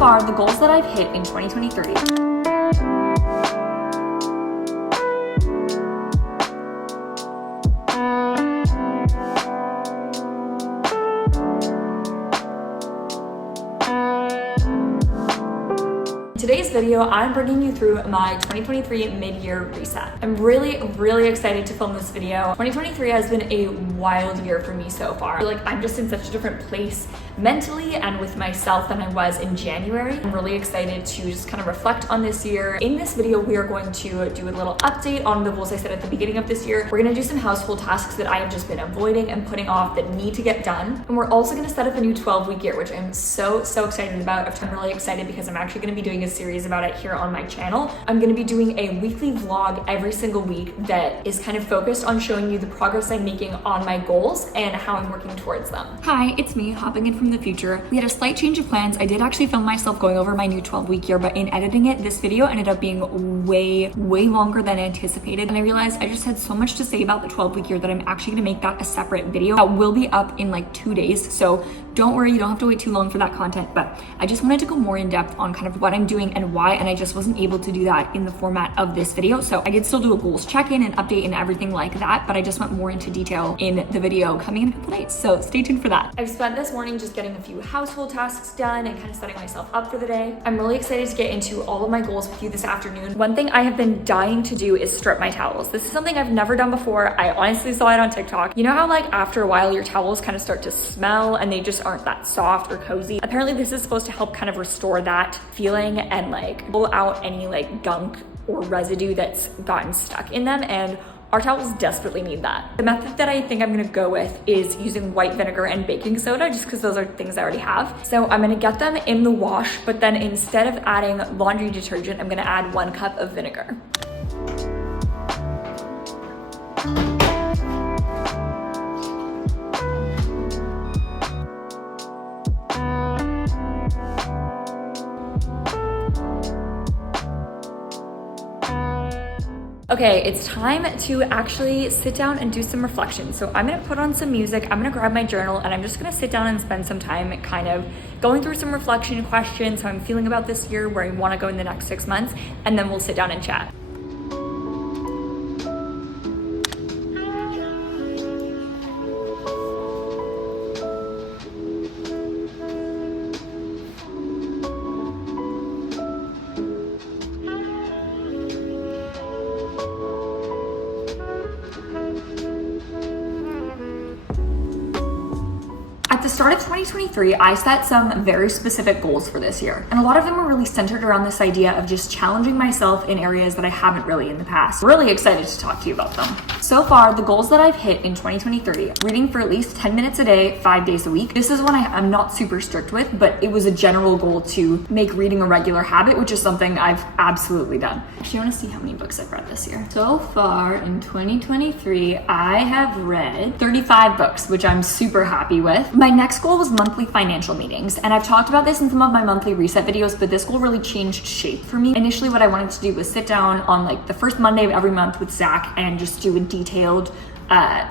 far, the goals that I've hit in 2023. In today's video, I'm bringing you through my 2023 mid-year reset. I'm really excited to film this video. 2023 has been a wild year for me so far. I feel like I'm just in such a different place mentally and with myself than I was in January. I'm really excited to just kind of reflect on this year. In this video, we are going to do a little update on the goals I set at the beginning of this year. We're gonna do some household tasks that I have just been avoiding and putting off that need to get done. And we're also gonna set up a new 12-week year, which I'm so excited about. I'm really excited because I'm actually gonna be doing a series about it here on my channel. I'm gonna be doing a weekly vlog every single week that is kind of focused on showing you the progress I'm making on my goals and how I'm working towards them. Hi, it's me hopping in from the future. We had a slight change of plans. I did actually film myself going over my new 12-week year, but in editing it, this video ended up being way longer than anticipated. And I realized I just had so much to say about the 12-week year that I'm actually gonna make that a separate video that will be up in like 2 days. So don't worry, you don't have to wait too long for that content, but I just wanted to go more in depth on kind of what I'm doing and why, and I just wasn't able to do that in the format of this video. So I did still do a goals check-in and update and everything like that, but I just went more into detail in the video coming in a couple days. So stay tuned for that. I've spent this morning just getting a few household tasks done and kind of setting myself up for the day. I'm really excited to get into all of my goals with you this afternoon. One thing I have been dying to do is strip my towels. This is something I've never done before. I honestly saw it on TikTok. You know how like after a while your towels kind of start to smell and they just aren't that soft or cozy? Apparently this is supposed to help kind of restore that feeling and like pull out any like gunk or residue that's gotten stuck in them, and our towels desperately need that. The method that I think I'm gonna go with is using white vinegar and baking soda, just because those are things I already have. So I'm gonna get them in the wash, but then instead of adding laundry detergent, I'm gonna add 1 cup of vinegar. Okay, it's time to actually sit down and do some reflection. So I'm gonna put on some music, I'm gonna grab my journal, and I'm just gonna sit down and spend some time kind of going through some reflection questions, how I'm feeling about this year, where I wanna go in the next 6 months, and then we'll sit down and chat. At the start of 2023, I set some very specific goals for this year. And a lot of them are really centered around this idea of just challenging myself in areas that I haven't really in the past. Really excited to talk to you about them. So far, the goals that I've hit in 2023, reading for at least 10 minutes a day, 5 days a week. This is one I'm not super strict with, but it was a general goal to make reading a regular habit, which is something I've absolutely done. Actually, I want to see how many books I've read this year. So far in 2023, I have read 35 books, which I'm super happy with. My next goal was monthly financial meetings, and I've talked about this in some of my monthly reset videos, but this goal really changed shape for me. Initially, what I wanted to do was sit down on like the first Monday of every month with Zach and just do a detailed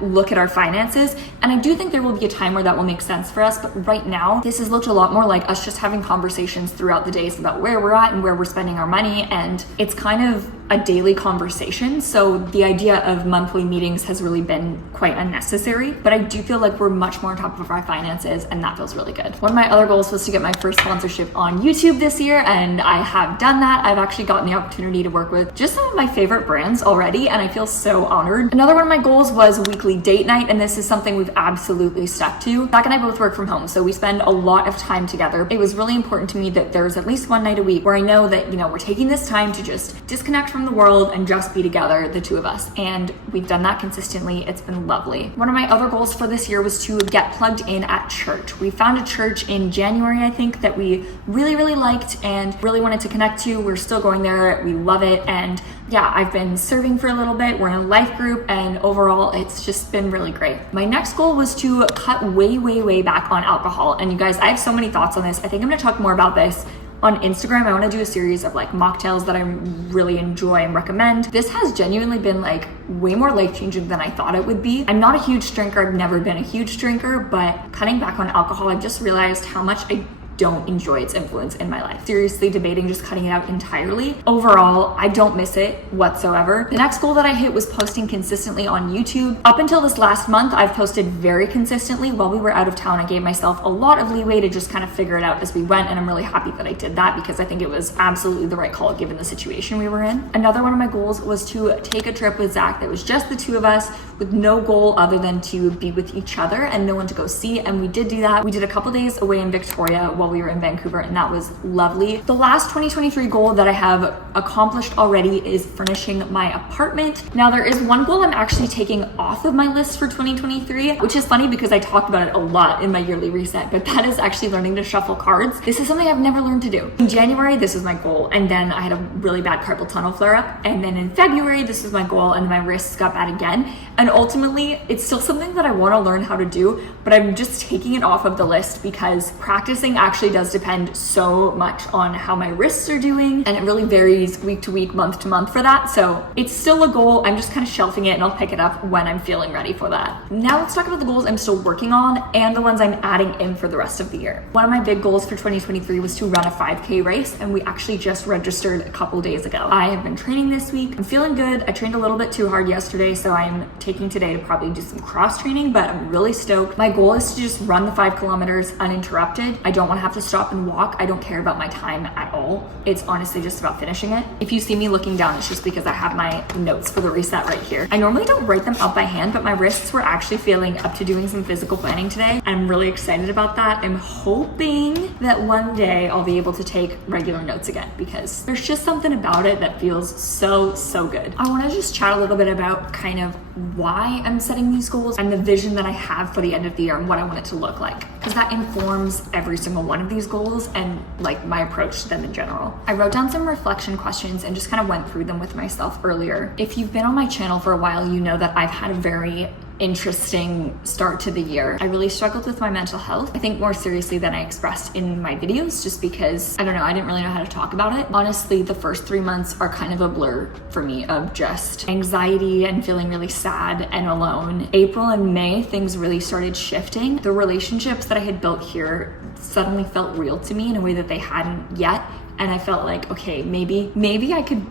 look at our finances. And I do think there will be a time where that will make sense for us, but right now this has looked a lot more like us just having conversations throughout the days about where we're at and where we're spending our money, and it's kind of a daily conversation. So the idea of monthly meetings has really been quite unnecessary, but I do feel like we're much more on top of our finances, and that feels really good. One of my other goals was to get my first sponsorship on YouTube this year, and I have done that. I've actually gotten the opportunity to work with just some of my favorite brands already, and I feel so honored. Another one of my goals was weekly date night, and this is something we've absolutely stuck to. Zach and I both work from home, so we spend a lot of time together. It was really important to me that there's at least one night a week where I know that, you know, we're taking this time to just disconnect from the world and just be together, the two of us. And we've done that consistently. It's been lovely. One of my other goals for this year was to get plugged in at church. We found a church in January, I think, that we really liked and really wanted to connect to. We're still going there. We love it. And yeah, I've been serving for a little bit. We're in a life group, and overall, it's just been really great. My next goal was to cut way back on alcohol. And you guys, I have so many thoughts on this. I think I'm gonna talk more about this on Instagram. I want to do a series of like mocktails that I really enjoy and recommend. This has genuinely been like way more life-changing than I thought it would be. I'm not a huge drinker. I've never been a huge drinker, but cutting back on alcohol, I've just realized how much I don't enjoy its influence in my life. Seriously debating just cutting it out entirely. Overall, I don't miss it whatsoever. The next goal that I hit was posting consistently on YouTube. Up until this last month, I've posted very consistently. While we were out of town, I gave myself a lot of leeway to just kind of figure it out as we went, and I'm really happy that I did that because I think it was absolutely the right call given the situation we were in. Another one of my goals was to take a trip with Zach that was just the two of us with no goal other than to be with each other and no one to go see, and we did do that. We did a couple days away in Victoria while we were in Vancouver, and that was lovely. The last 2023 goal that I have accomplished already is furnishing my apartment. Now there is one goal I'm actually taking off of my list for 2023, which is funny because I talked about it a lot in my yearly reset, but that is actually learning to shuffle cards. This is something I've never learned to do. In January, this was my goal, and then I had a really bad carpal tunnel flare up, and then in February, this was my goal, and my wrists got bad again. And ultimately, it's still something that I want to learn how to do, but I'm just taking it off of the list because practicing actually does depend so much on how my wrists are doing, and it really varies week to week, month to month for that. So it's still a goal. I'm just kind of shelving it, and I'll pick it up when I'm feeling ready for that. Now let's talk about the goals I'm still working on and the ones I'm adding in for the rest of the year. One of my big goals for 2023 was to run a 5K race, and we actually just registered a couple days ago. I have been training this week. I'm feeling good. I trained a little bit too hard yesterday, so I'm taking today to probably do some cross training, but I'm really stoked. My goal is to just run the 5 kilometers uninterrupted. I don't want to have to stop and walk. I don't care about my time at all. It's honestly just about finishing it. If you see me looking down, it's just because I have my notes for the reset right here. I normally don't write them out by hand, but my wrists were actually feeling up to doing some physical planning today. I'm really excited about that. I'm hoping that one day I'll be able to take regular notes again because there's just something about it that feels so good. I want to just chat a little bit about kind of why I'm setting these goals and the vision that I have for the end of the year and what I want it to look like, because that informs every single one of these goals and like my approach to them in general. I wrote down some reflection questions and just kind of went through them with myself earlier. If you've been on my channel for a while, you know that I've had a very interesting start to the year. I really struggled with my mental health, I think more seriously than I expressed in my videos, just because, I don't know, I didn't really know how to talk about it. Honestly, the first 3 months are kind of a blur for me of just anxiety and feeling really sad and alone. April and May, things really started shifting. The relationships that I had built here suddenly felt real to me in a way that they hadn't yet. And I felt like, okay, maybe I could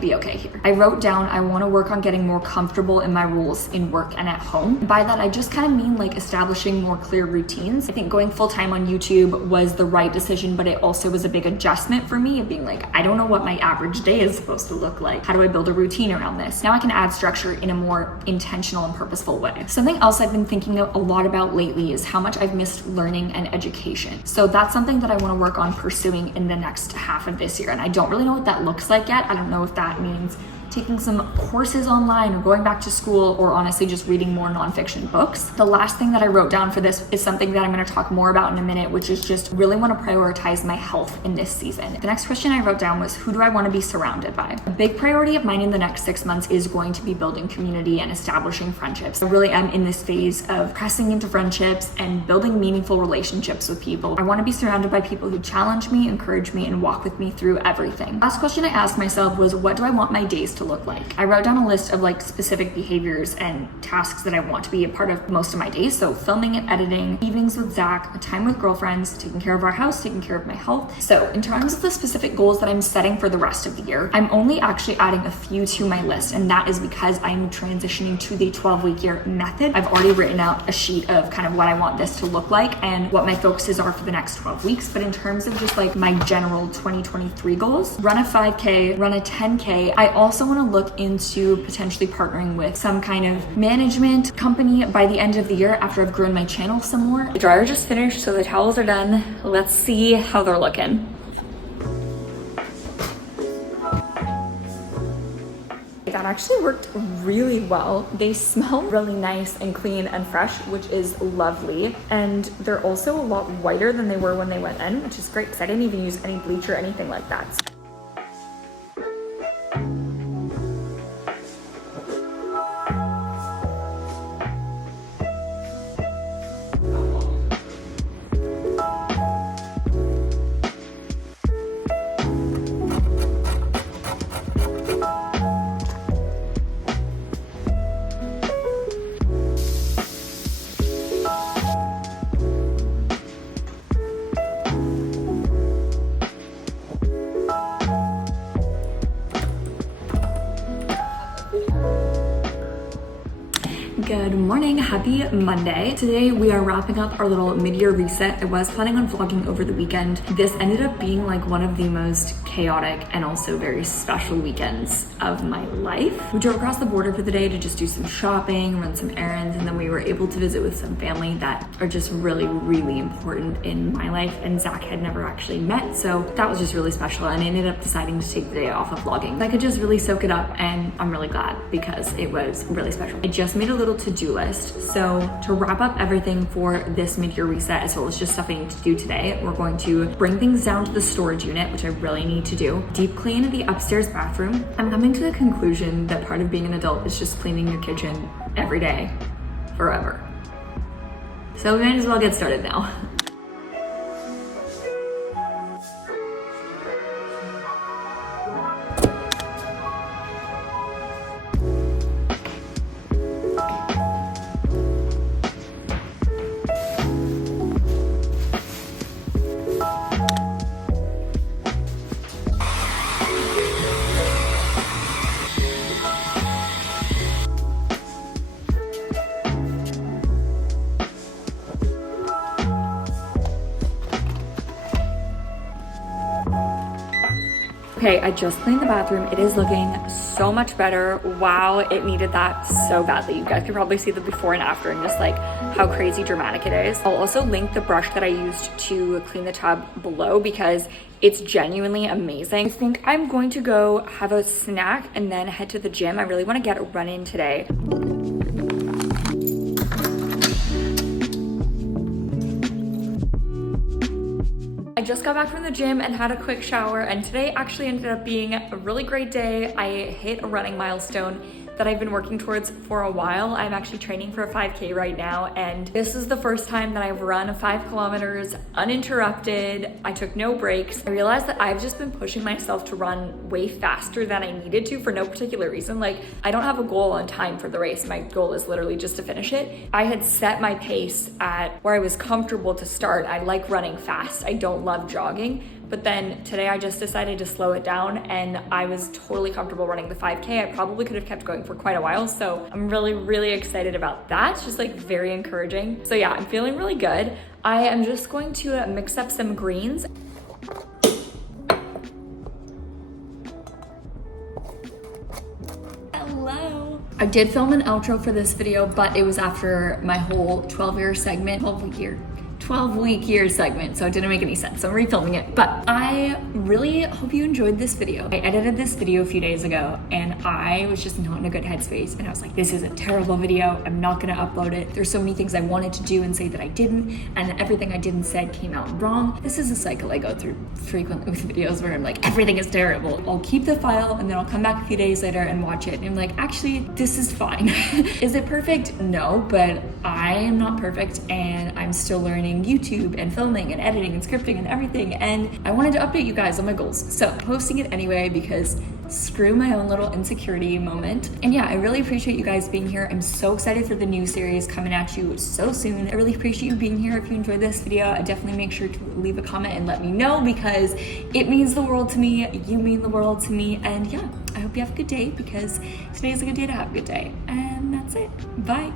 be okay here. I wrote down, I want to work on getting more comfortable in my roles in work and at home. By that, I just kind of mean like establishing more clear routines. I think going full time on YouTube was the right decision, but it also was a big adjustment for me of being like, I don't know what my average day is supposed to look like. How do I build a routine around this? Now I can add structure in a more intentional and purposeful way. Something else I've been thinking a lot about lately is how much I've missed learning and education. So that's something that I want to work on pursuing in the next half of this year. And I don't really know what that looks like yet. I don't know if that means taking some courses online or going back to school or honestly just reading more nonfiction books. The last thing that I wrote down for this is something that I'm going to talk more about in a minute, which is just really want to prioritize my health in this season. The next question I wrote down was, who do I want to be surrounded by? A big priority of mine in the next 6 months is going to be building community and establishing friendships. I really am in this phase of pressing into friendships and building meaningful relationships with people. I want to be surrounded by people who challenge me, encourage me, and walk with me through everything. Last question I asked myself was, what do I want my days to look like? I wrote down a list of like specific behaviors and tasks that I want to be a part of most of my days. So filming and editing, evenings with Zach, a time with girlfriends, taking care of our house, taking care of my health. So in terms of the specific goals that I'm setting for the rest of the year, I'm only actually adding a few to my list. And that is because I'm transitioning to the 12-week year method. I've already written out a sheet of kind of what I want this to look like and what my focuses are for the next 12 weeks. But in terms of just like my general 2023 goals, run a 5K, run a 10K. I also want to look into potentially partnering with some kind of management company by the end of the year after I've grown my channel some more. The dryer just finished, so the towels are done. Let's see how they're looking. That actually worked really well. They smell really nice and clean and fresh, which is lovely. And they're also a lot whiter than they were when they went in, which is great because I didn't even use any bleach or anything like that. Good morning, happy Monday. Today we are wrapping up our little mid-year reset. I was planning on vlogging over the weekend. This ended up being like one of the most chaotic and also very special weekends of my life. We drove across the border for the day to just do some shopping, run some errands, and then we were able to visit with some family that are just really, really important in my life, and Zach had never actually met, so that was just really special, and I ended up deciding to take the day off of vlogging. I could just really soak it up, and I'm really glad because it was really special. I just made a little to-do list, so to wrap up everything for this mid-year reset, as well as just stuff I need to do today, we're going to bring things down to the storage unit, which I really need to do, deep clean the upstairs bathroom. I'm coming to the conclusion that part of being an adult is just cleaning your kitchen every day, forever. So we might as well get started now. Okay, I just cleaned the bathroom. It is looking so much better. Wow, it needed that so badly. You guys can probably see the before and after and just like how crazy dramatic it is. I'll also link the brush that I used to clean the tub below because it's genuinely amazing. I think I'm going to go have a snack and then head to the gym. I really want to get a run in today. I just got back from the gym and had a quick shower, and today actually ended up being a really great day. I hit a running milestone that I've been working towards for a while. I'm actually training for a 5K right now, and this is the first time that I've run 5 kilometers uninterrupted. I took no breaks. I realized that I've just been pushing myself to run way faster than I needed to for no particular reason. Like, I don't have a goal on time for the race. My goal is literally just to finish it. I had set my pace at where I was comfortable to start. I like running fast. I don't love jogging. But then today I just decided to slow it down, and I was totally comfortable running the 5K. I probably could have kept going for quite a while, so I'm really, really excited about that. It's just like very encouraging. So yeah, I'm feeling really good. I am just going to mix up some greens. Hello. I did film an outro for this video, but it was after my whole 12-week year segment, so it didn't make any sense. So I'm refilming it, but I really hope you enjoyed this video. I edited this video a few days ago, and I was just not in a good headspace, and I was like, this is a terrible video. I'm not gonna upload it. There's so many things I wanted to do and say that I didn't, and everything I did and said came out wrong. This is a cycle I go through frequently with videos where I'm like, everything is terrible. I'll keep the file, and then I'll come back a few days later and watch it, and I'm like, actually, this is fine. Is it perfect? No, but I am not perfect, and I'm still learning YouTube and filming and editing and scripting and everything, and I wanted to update you guys on my goals, so posting it anyway because screw my own little insecurity moment. And yeah, I really appreciate you guys being here. I'm so excited for the new series coming at you so soon. I really appreciate you being here. If you enjoyed this video, definitely make sure to leave a comment and let me know because it means the world to me. You mean the world to me, and yeah, I hope you have a good day because today is a good day to have a good day. And that's it. Bye.